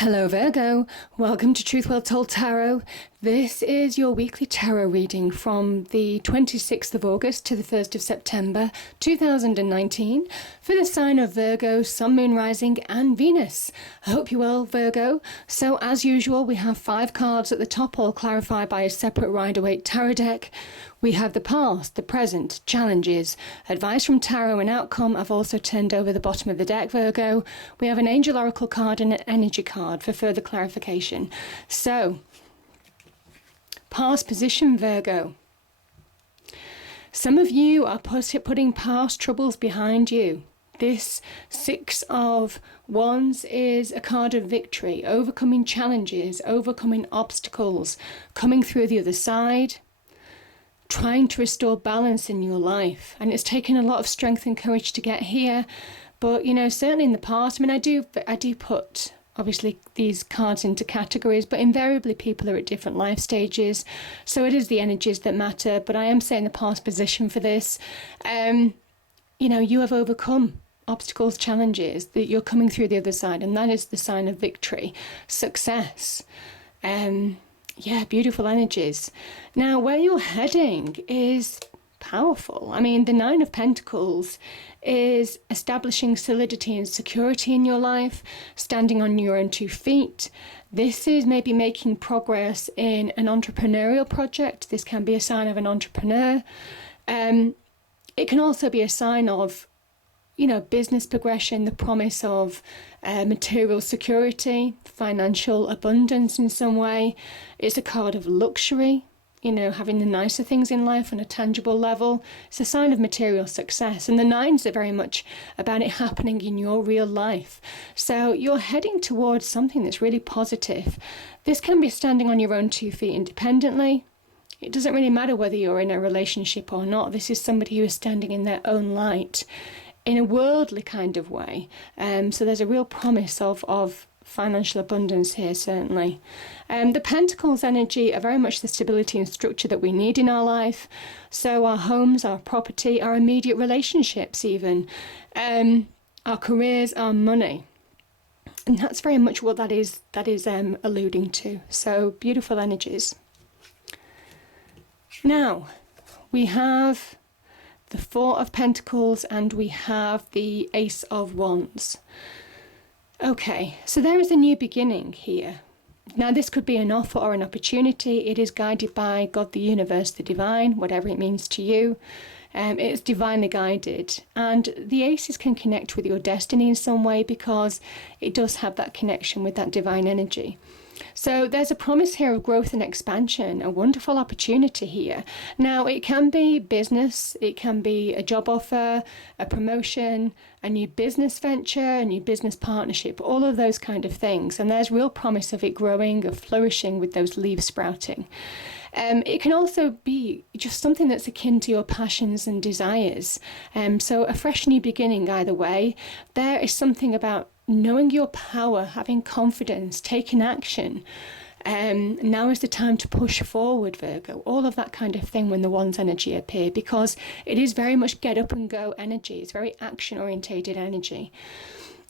Hello Virgo, welcome to Truth Well Told Tarot. This is your weekly tarot reading from the 26th of August to the 1st of September 2019 for the sign of Virgo, Sun, Moon, Rising and Venus. I hope you're well, Virgo. So as usual, we have 5 cards at the top, all clarified by a separate Rider-Waite tarot deck. We have the past, the present, challenges, advice from tarot and outcome. I've also turned over the bottom of the deck, Virgo. We have an angel oracle card and an energy card for further clarification. So, past position, Virgo. Some of you are putting past troubles behind you. This 6 of Wands is a card of victory, overcoming challenges, overcoming obstacles, coming through the other side, trying to restore balance in your life. And it's taken a lot of strength and courage to get here. But, you know, certainly in the past, I mean, I do put, obviously, these cards into categories, but invariably people are at different life stages. So it is the energies that matter. But I am saying the past position for this. You know, you have overcome obstacles, challenges, that you're coming through the other side. And that is the sign of victory, success. Yeah, beautiful energies. Now, where you're heading is powerful. I mean, the 9 of Pentacles is establishing solidity and security in your life, standing on your own 2 feet. This is maybe making progress in an entrepreneurial project. This can be a sign of an entrepreneur. It can also be a sign of, you know, business progression, the promise of material security, financial abundance in some way. It's a card of luxury, you know, having the nicer things in life on a tangible level. It's a sign of material success. And the 9s are very much about it happening in your real life. So you're heading towards something that's really positive. This can be standing on your own 2 feet independently. It doesn't really matter whether you're in a relationship or not. This is somebody who is standing in their own light in a worldly kind of way. So there's a real promise of financial abundance here, certainly. The Pentacles energy are very much the stability and structure that we need in our life. So our homes, our property, our immediate relationships even, our careers, our money. And that's very much what that is alluding to. So beautiful energies. Now, we have the 4 of Pentacles and we have the Ace of Wands. Okay, so there is a new beginning here. Now this could be an offer or an opportunity. It is guided by God, the universe, the divine, whatever it means to you. It's divinely guided. And the aces can connect with your destiny in some way because it does have that connection with that divine energy. So there's a promise here of growth and expansion, a wonderful opportunity here. Now, it can be business, it can be a job offer, a promotion, a new business venture, a new business partnership, all of those kind of things. And there's real promise of it growing, of flourishing with those leaves sprouting. It can also be just something that's akin to your passions and desires. So a fresh new beginning either way. There is something about knowing your power, having confidence, taking action. Now is the time to push forward, Virgo. All of that kind of thing when the Wands energy appear, because it is very much get up and go energy. It's very action orientated energy.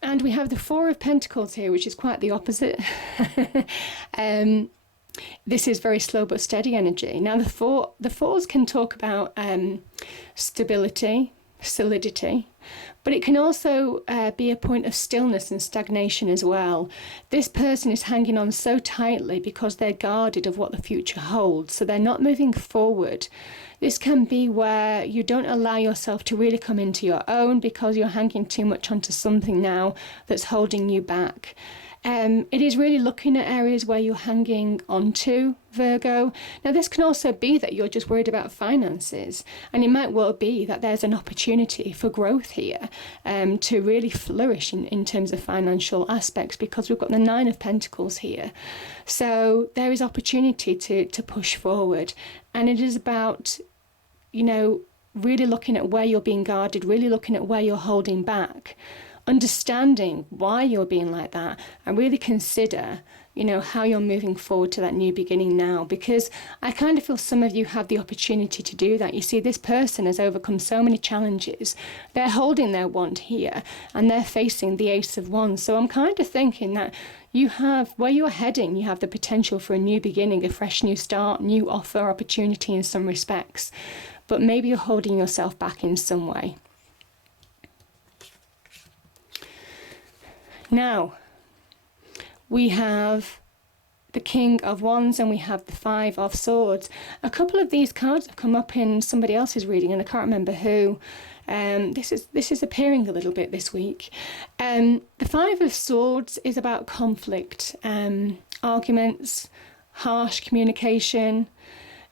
And we have the 4 of Pentacles here, which is quite the opposite. This is very slow but steady energy. Now the 4s can talk about stability, solidity, but it can also be a point of stillness and stagnation as well. This person is hanging on so tightly because they're guarded of what the future holds, so they're not moving forward. This can be where you don't allow yourself to really come into your own because you're hanging too much onto something now that's holding you back. It is really looking at areas where you're hanging onto, Virgo. Now this can also be that you're just worried about finances, and it might well be that there's an opportunity for growth here, to really flourish in terms of financial aspects, because we've got the 9 of Pentacles here. So there is opportunity to push forward, and it is about, you know, really looking at where you're being guarded, really looking at where you're holding back, understanding why you're being like that, and really consider, how you're moving forward to that new beginning now, because I kind of feel some of you have the opportunity to do that. You see, this person has overcome so many challenges. They're holding their wand here and they're facing the Ace of Wands. So I'm kind of thinking that you have, where you're heading, you have the potential for a new beginning, a fresh new start, new offer, opportunity in some respects. But maybe you're holding yourself back in some way. Now, we have the King of Wands and we have the Five of Swords. A couple of these cards have come up in somebody else's reading, and I can't remember who. This is appearing a little bit this week. The Five of Swords is about conflict, arguments, harsh communication.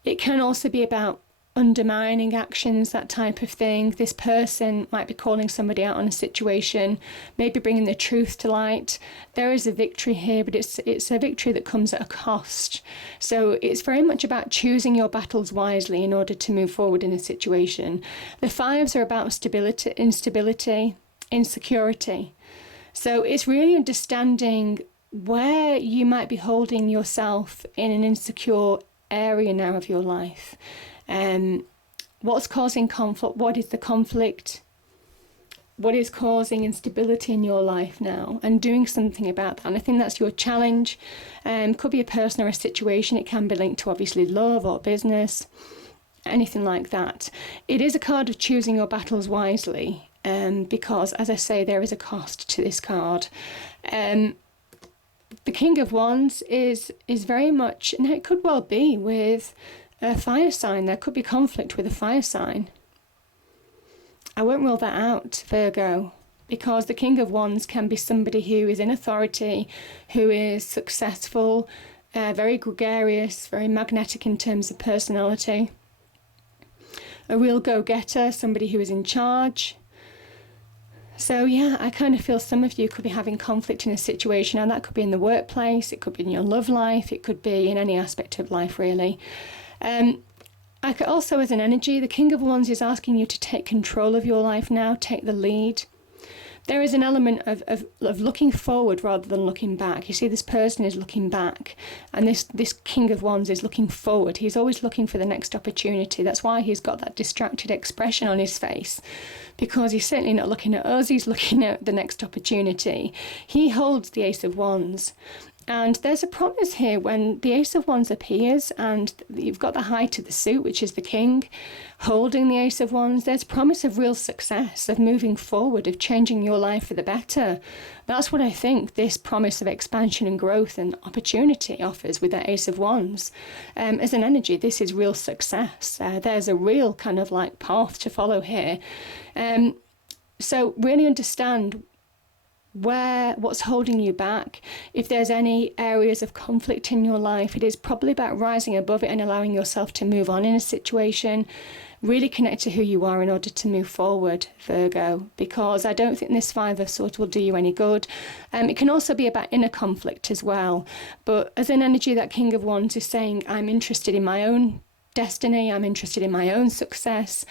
It can also be about undermining actions, that type of thing. This person might be calling somebody out on a situation, maybe bringing the truth to light. There is a victory here, but it's a victory that comes at a cost. So it's very much about choosing your battles wisely in order to move forward in a situation. The fives are about stability, instability, insecurity. So it's really understanding where you might be holding yourself in an insecure area now of your life. What's causing conflict? What is the conflict? What is causing instability in your life now? And doing something about that. And I think that's your challenge. Could be a person or a situation. It can be linked to obviously love or business, anything like that. It is a card of choosing your battles wisely, because, as I say, there is a cost to this card. The King of Wands is very much, and it could well be with a fire sign. There could be conflict with a fire sign. I won't rule that out, Virgo, because the King of Wands can be somebody who is in authority, who is successful, very gregarious, very magnetic in terms of personality. A real go-getter, somebody who is in charge. So yeah, I kind of feel some of you could be having conflict in a situation, and that could be in the workplace, it could be in your love life, it could be in any aspect of life really. I could also, as an energy, the King of Wands is asking you to take control of your life now, take the lead. There is an element of looking forward rather than looking back. You see, this person is looking back, and this King of Wands is looking forward. He's always looking for the next opportunity. That's why he's got that distracted expression on his face, because he's certainly not looking at us, he's looking at the next opportunity. He holds the Ace of Wands. And there's a promise here when the Ace of Wands appears and you've got the height of the suit, which is the King, holding the Ace of Wands. There's promise of real success, of moving forward, of changing your life for the better. That's what I think this promise of expansion and growth and opportunity offers with that Ace of Wands. As an energy, this is real success. There's a real kind of like path to follow here. So really understand what's holding you back. If there's any areas of conflict in your life, it is probably about rising above it and allowing yourself to move on in a situation. Really connect to who you are in order to move forward, Virgo, because I don't think this Five of Swords will do you any good. It can also be about inner conflict as well. But as an energy, that King of Wands is saying, I'm interested in my own destiny, I'm interested in my own success.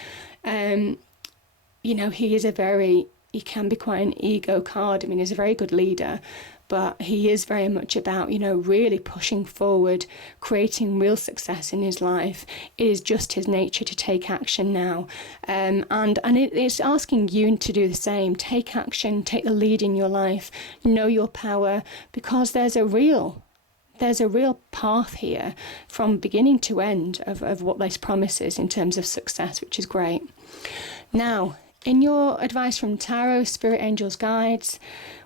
He can be quite an ego card. I mean, he's a very good leader, but he is very much about, really pushing forward, creating real success in his life. It is just his nature to take action now. And it's asking you to do the same. Take action, take the lead in your life, know your power, because there's a real path here from beginning to end of what this promises in terms of success, which is great. Now, in your advice from Tarot, Spirit Angels, Guides,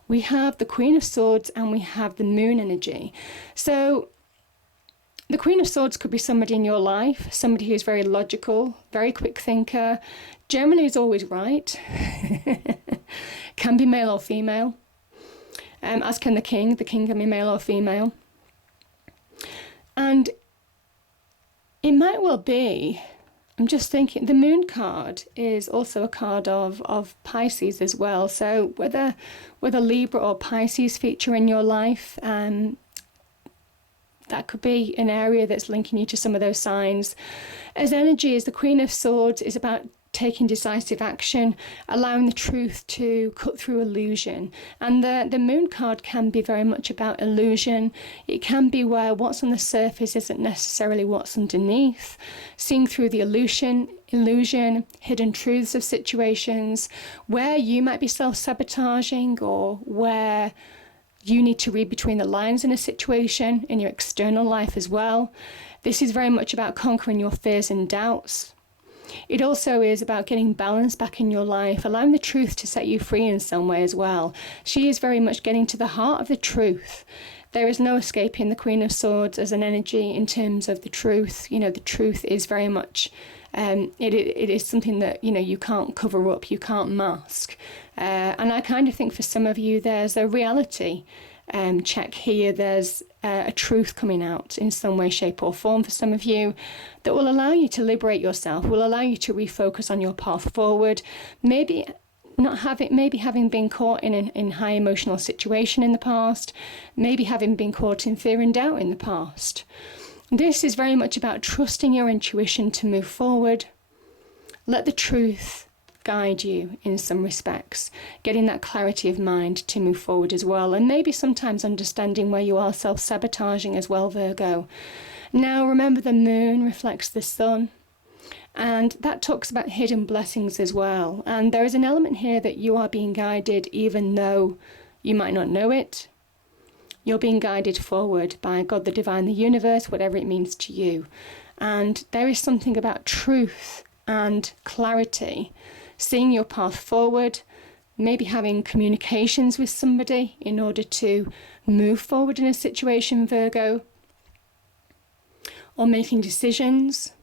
we have the Queen of Swords and we have the Moon energy. So the Queen of Swords could be somebody in your life, somebody who's very logical, very quick thinker, generally is always right, can be male or female, as can the King. The King can be male or female. And it might well be, I'm just thinking, the Moon card is also a card of Pisces as well. So whether Libra or Pisces feature in your life, that could be an area that's linking you to some of those signs. As energy, as the Queen of Swords is about taking decisive action, allowing the truth to cut through illusion. And the moon card can be very much about illusion. It can be where what's on the surface isn't necessarily what's underneath, seeing through the illusion, hidden truths of situations, where you might be self-sabotaging, or where you need to read between the lines in a situation, in your external life as well. This is very much about conquering your fears and doubts. It also is about getting balance back in your life, allowing the truth to set you free in some way as well. She is very much getting to the heart of the truth. There is no escaping the Queen of Swords as an energy in terms of the truth. You know, the truth is very much, it is something that, you know, you can't cover up, you can't mask. And I kind of think for some of you, there's a reality check here. There's a truth coming out in some way, shape or form for some of you that will allow you to liberate yourself, will allow you to refocus on your path forward. Maybe having been caught in high emotional situation in the past, maybe having been caught in fear and doubt in the past. This is very much about trusting your intuition to move forward. Let the truth guide you in some respects, getting that clarity of mind to move forward as well, and maybe sometimes understanding where you are self-sabotaging as well, Virgo. Now remember, the moon reflects the sun, and that talks about hidden blessings as well, and there is an element here that you are being guided even though you might not know it. You're being guided forward by God, the divine, the universe, whatever it means to you. And there is something about truth and clarity, seeing your path forward, maybe having communications with somebody in order to move forward in a situation, Virgo, or making decisions,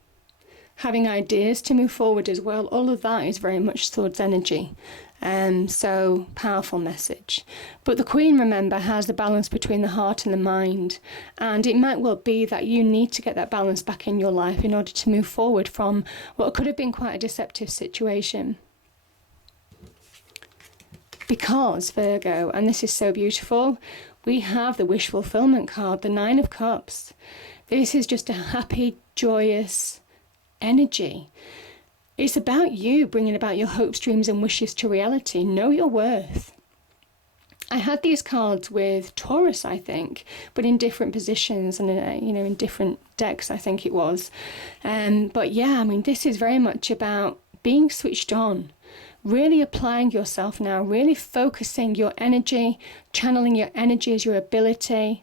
having ideas to move forward as well. All of that is very much Swords energy. So powerful message. But the Queen, remember, has the balance between the heart and the mind, and it might well be that you need to get that balance back in your life in order to move forward from what could have been quite a deceptive situation. Because, Virgo, and this is so beautiful, we have the wish fulfillment card, the Nine of Cups. This is just a happy, joyous energy. It's about you bringing about your hopes, dreams and wishes to reality. Know your worth. I had these cards with Taurus, I think, but in different positions and, in different decks, I think it was. But yeah, I mean, this is very much about being switched on, really applying yourself now, really focusing your energy, channeling your energy as your ability,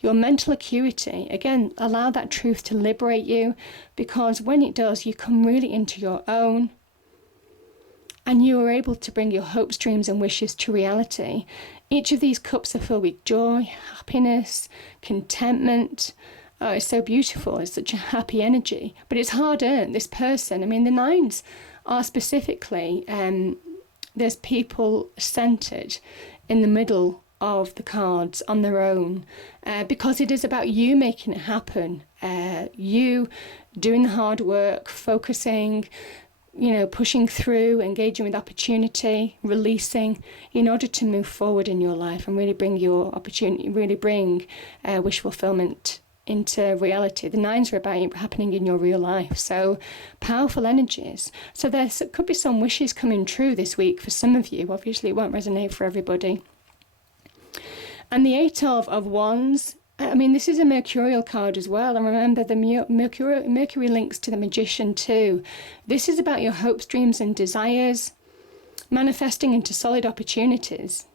your mental acuity. Again, allow that truth to liberate you, because when it does, you come really into your own and you are able to bring your hopes, dreams and wishes to reality. Each of these cups are filled with joy, happiness, contentment. Oh, it's so beautiful. It's such a happy energy, but it's hard earned. This person, I mean, the nines are specifically, there's people centered in the middle of the cards on their own, because it is about you making it happen, you doing the hard work, focusing, pushing through, engaging with opportunity, releasing, in order to move forward in your life and really bring your opportunity, really bring wish fulfillment into reality. The nines are about it happening in your real life. So powerful energies. So there could be some wishes coming true this week for some of you. Obviously it won't resonate for everybody. And the Eight of Wands, I mean, this is a Mercurial card as well. And remember, the Mercury links to the Magician too. This is about your hopes, dreams and desires, manifesting into solid opportunities,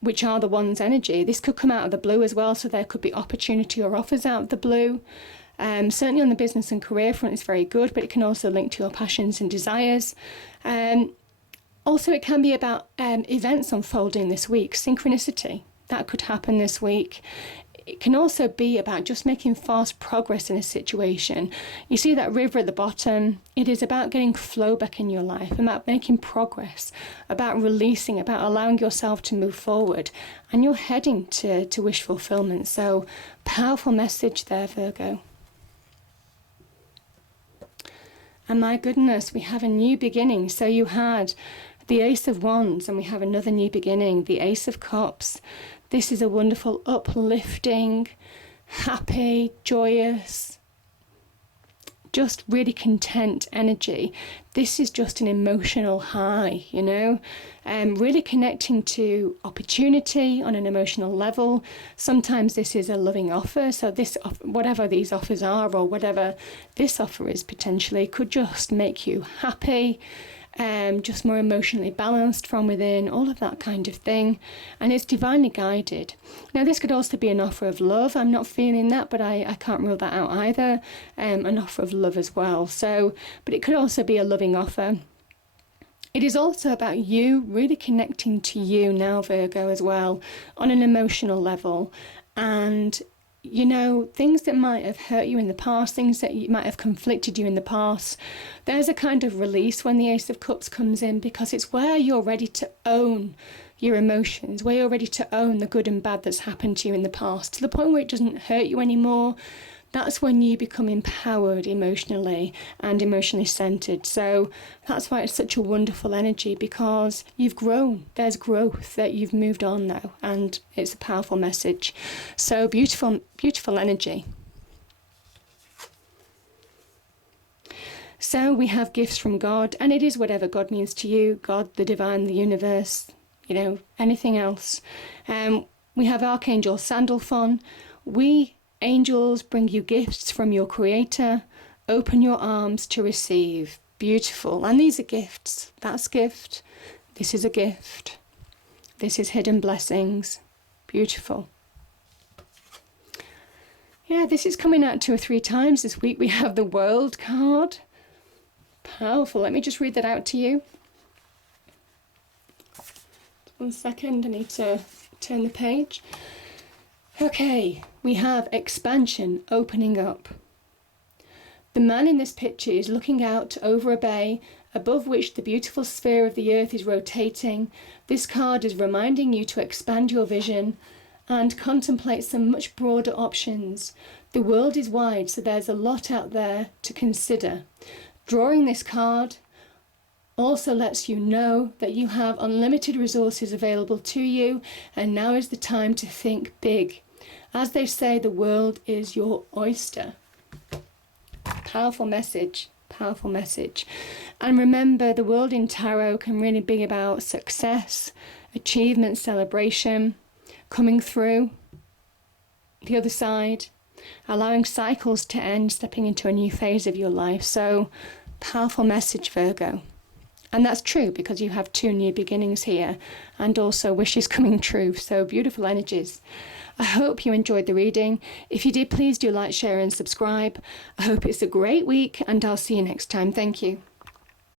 which are the Wands energy. This could come out of the blue as well, so there could be opportunity or offers out of the blue. Certainly on the business and career front, it's very good, but it can also link to your passions and desires. Also, it can be about events unfolding this week, synchronicity. That could happen this week. It can also be about just making fast progress in a situation. You see that river at the bottom? It is about getting flow back in your life, about making progress, about releasing, about allowing yourself to move forward. And you're heading to wish fulfillment. So, powerful message there, Virgo. And my goodness, we have a new beginning. So you had the Ace of Wands, and we have another new beginning, the Ace of Cups. This is a wonderful, uplifting, happy, joyous, just really content energy. This is just an emotional high, you know, really connecting to opportunity on an emotional level. Sometimes this is a loving offer. So this, whatever these offers are, or whatever this offer is potentially, could just make you happy. Just more emotionally balanced from within, all of that kind of thing. And it's divinely guided. Now, this could also be an offer of love. I'm not feeling that, but I can't rule that out either. An offer of love as well. So, but it could also be a loving offer. It is also about you really connecting to you now, Virgo, as well, on an emotional level. And you know, things that might have hurt you in the past, things that might have conflicted you in the past, there's a kind of release when the Ace of Cups comes in, because it's where you're ready to own your emotions, where you're ready to own the good and bad that's happened to you in the past, to the point where it doesn't hurt you anymore. That's when you become empowered emotionally and emotionally centered. So that's why it's such a wonderful energy, because you've grown. There's growth, that you've moved on now, and it's a powerful message. So beautiful, beautiful energy. So we have gifts from God, and it is whatever God means to you, God, the divine, the universe, you know, anything else. We have Archangel Sandalphon. We angels bring you gifts from your Creator. Open your arms to receive. Beautiful. And these are gifts. That's a gift. This is a gift. This is hidden blessings. Beautiful. Yeah, this is coming out 2 or 3 times this week. We have the World card. Powerful. Let me just read that out to you. 1 second. I need to turn the page. Okay, we have expansion, opening up. The man in this picture is looking out over a bay, above which the beautiful sphere of the earth is rotating. This card is reminding you to expand your vision and contemplate some much broader options. The world is wide, so there's a lot out there to consider. Drawing this card also lets you know that you have unlimited resources available to you, and now is the time to think big. As they say, the world is your oyster. Powerful message, powerful message. And remember, the world in tarot can really be about success, achievement, celebration, coming through the other side, allowing cycles to end, stepping into a new phase of your life. So, powerful message, Virgo. And that's true, because you have 2 new beginnings here, and also wishes coming true. So beautiful energies. I hope you enjoyed the reading. If you did, please do like, share and subscribe. I hope it's a great week, and I'll see you next time. Thank you.